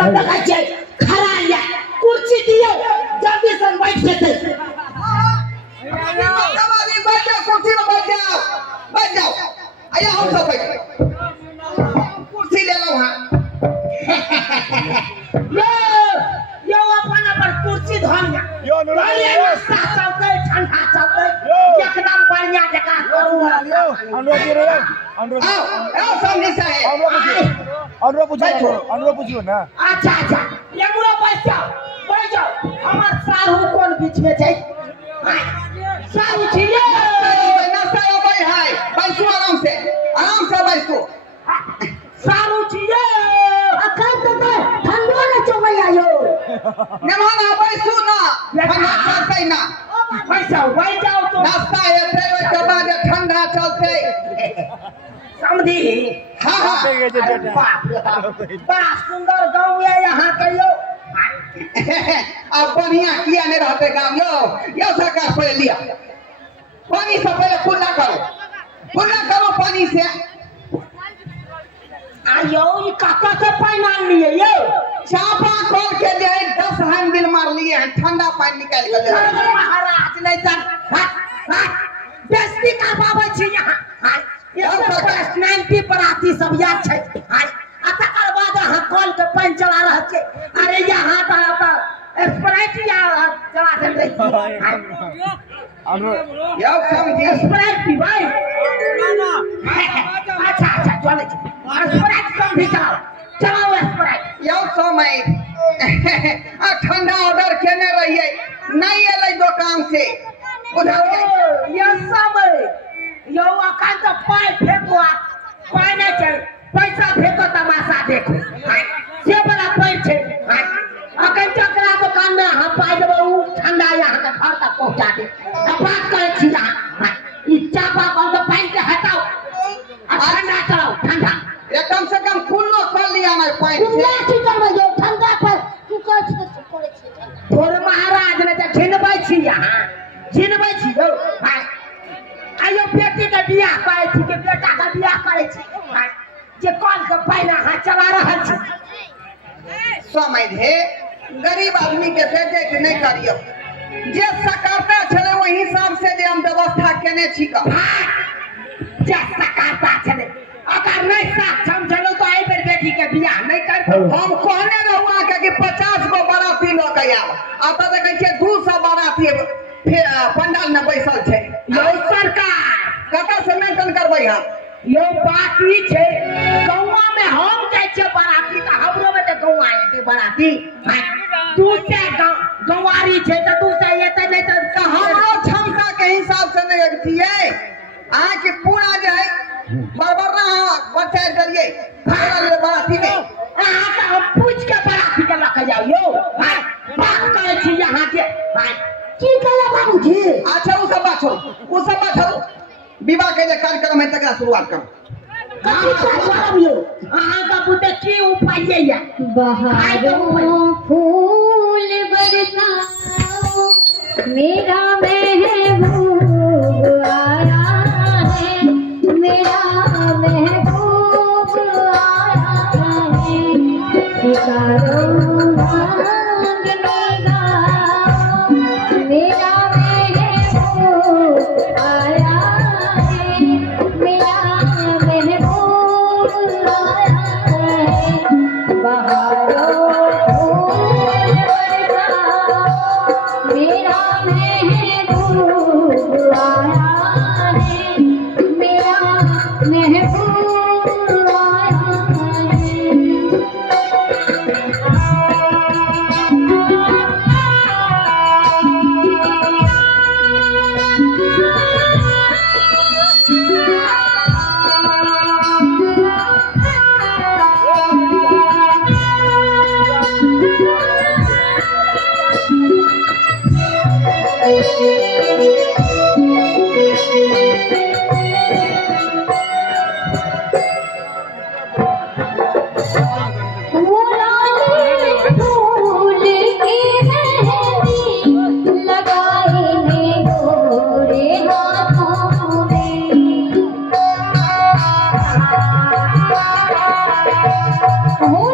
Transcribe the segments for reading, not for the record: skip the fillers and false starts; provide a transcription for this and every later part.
सब देखाय छै खड़ा या कुर्सी दियो जल्दी से बैठ जेतै सवारी बैठ जाओ कुर्सी में बैठ जाओ आया हम सब बैठ कुर्सी ले लो हां यो अपन कुर्सी धनिया यो नास्ता चलतै ठंडा चलतै एकदम बढ़िया जगह करू अनुरोध रे अनुरोध आओ समझी साहब अनुरोध पूछियो ना। अच्छा ये बुरा बैठ जाओ हमार साहू कौन बीच में छै साहू छिए नाश्ता हो गई है बैठो आराम से बैठो साहू छिए अखन तक ठंडा न चोबै आयो मेहमान बैठो ना ठंडा चलते ना बैठ जाओ तो नाश्ता हेतै ओइ के बाद ठंडा चलते समझी हां बड़ा सुंदर गांव है यहाँ के यो अब बढ़िया किया नहीं रहते गांव यो सरकार पहले लिया पानी से पहले खुला करो पानी से आयो ये काका से पानी मान लिए यो चापा खोल के जे 10 हैंडल मार लिए हैं ठंडा पानी निकाल के ले महाराज नहीं तर बेस्ती का बाबा छी यहाँ ये सब 90 बराती सब याद छै तकर बाद अहाँ कॉल के पानी चला रह छै अरे यहाँ तो स्प्राइट या चला दे यो समझी स्प्राइट पीबै अच्छा चले स्प्राइट कम भी चलाओ स्प्राइट यो समय ठंडा ऑर्डर केने रहिए नहीं एलै दुकान से ये समय यो अखन तो पाई फेंको पाई नहीं छै पैसा फेंको तमाशा देखो से बड़ा पाई छै अखन चकरा दुकान में हम पाई देबो उ ठंडा यहाँ के घर तक पहुंचा दे बात करे छी यहाँ ई चापा कल के पानी के हटाओ ठंडा चलाओ ठंडा ये कम से कम कुल्लो कर लिया मैं पानी से कुल्ला की करबै जो ठंडा पर तू कर छी थोड़े महाराज ने त झिनबै छी यहाँ झिनबै छी गो आयो बेटी के बियाह करे छी के बेटा के बियाह करे छी जे कॉल के पहिला हाथ चला रहल छी समय धे गरीब आदमी के देखे के नहीं करियो जे सकारता छले वही हिसाब से जे हम व्यवस्था केने छी का जे सकारता छले अगर नहीं सक्षम छलो तो आई बेर बेटी के बियाह नहीं कर हम कहने रहुआ के कि 50 गो बाराती ल के आब आ त देखे छियै 200 बाराती फिर पंडाल में बैसल छै यो सरकार कता से मेंटेन करबै हम यो बात ई छै गौवा में हम जाय छै बाराती त हमरो में त गौवा आए बाराती तू से गौवारी छै त तू से एते नहीं त हमरो क्षमता के हिसाब से नहीं रखतिए आ कि पूरा जे है बराबर ना बचा करिए बाराती में अहाँ का हम पूछ के बाराती के लक जाओ यो बात करे छी यहाँ के की कहला बाबूजी अच्छा उ सब बात छोड़ो विवाह के जे कार्यक्रम है तकरा शुरुआत करो कथी करब यो अहाँ का बुते की उपाय या बहारों फूल बरसाओ मेरा महबूब आया है मेरा महबूब आया है सितारों मांगने गाओ मेरा महबूब आया है मेरा महबूब आया है बहारों फूल बरसाओ मेरा महबूब आया है मेरा महबूब आया है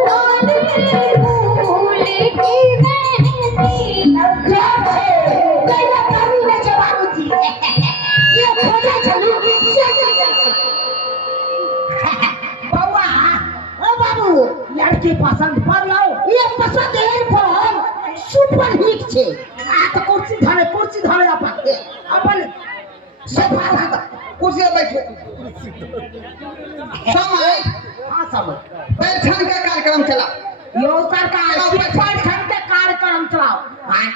लाल फूल की मेहंदी पहले कभी न जवाब जी ये खोजा चलू बउआ ओ बाबू लड़की पसंद पर लो ये पसंद है पर सुपर हिट छे आ तो कुर्सी धरे अपन सोफा धागा कुर्सी पे बैठो समय हां सब पैठन का कार्यक्रम चला यो सरकार पेपर छन के कार्यक्रम चलाओ हां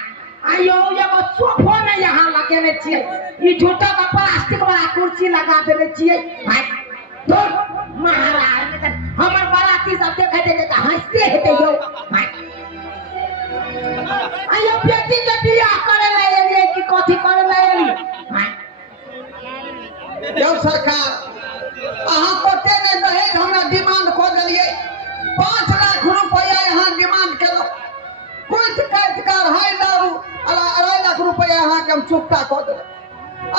आयो ये सोफो ने यहां लगेने छिए ई झूठा का प्लास्टिक वाला कुर्सी लगा देने छिए हां तो महाराज हमर बाराती सब देखे देखे का हंसते हेते यो हां आयो बेटी के बियाह करे ले कि कथि करे ले हां जब सरकार अहाँ कते ने दहेज हमरा डिमांड कर दिलिए 5 लाख रुपया यहाँ डिमांड केलो कोई शिकायत कर 2.5 लाख रुपया यहाँ के हम चुकता कर दे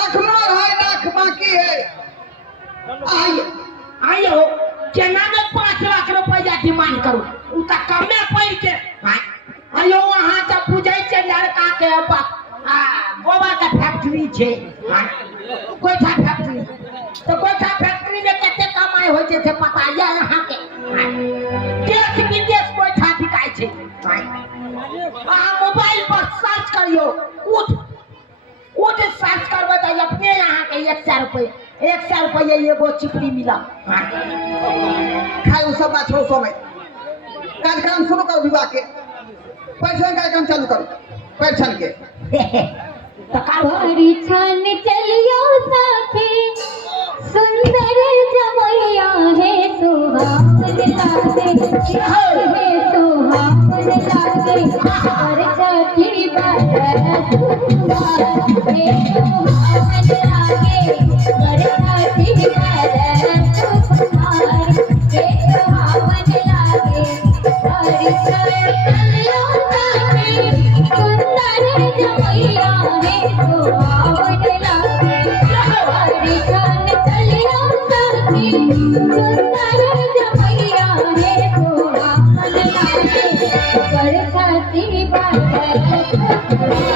अखनो 2.5 लाख बाकी है आयो केना में 5 लाख रुपया डिमांड करू उ त कमे पड़ के आयो वहां जब पूछै छै लड़का के गोबर का फैक्ट्री छे कोठा फैक्ट्री तो कोठा फैक्ट्री में कते कमाई होय छै से पता या यहां के देश विदेश कोठा बिकाय छै मोबाइल पर सर्च करियो उठ सर्च करबे त अपने यहां के 100 रुपया एगो चिपड़ी मिला खाए उ सब बात छोड़ो समय कार्यक्रम शुरू करो विवाह के पैसा कार्यक्रम चालू करो पैठन के तो परिछन चलियो साथी सुंदर जमैया है सुहावन लागे है सुहावन लागे पर छठी बरस कुमार है सुहावन लागे पर छठी बरस कुमार है सुहावन लागे परिछन चलियो साथी सुंदर जमैया है सुहावन लागे परिछन चलियो साथी सुंदर जमैया है सुहावन लागे पर छठी बरस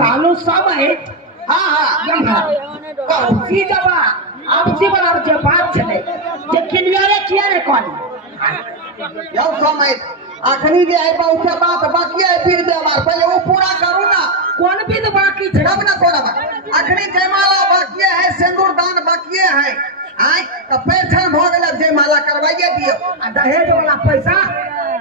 कालो समय औसी जबा औसी वाला जे बात छले जे किलियर किया रे कोन यो समय अखनी जे है बहुत बात बाकी है फिर दे बार पहले वो पूरा करू ना कोन भी तो बाकी छे तब ना कोना बात अखनी जयमाला बाकी है सिंदूर दान बाकी है आय तो पैठन भ गेल जयमाला करवाइए दियो दहेज वाला पैसा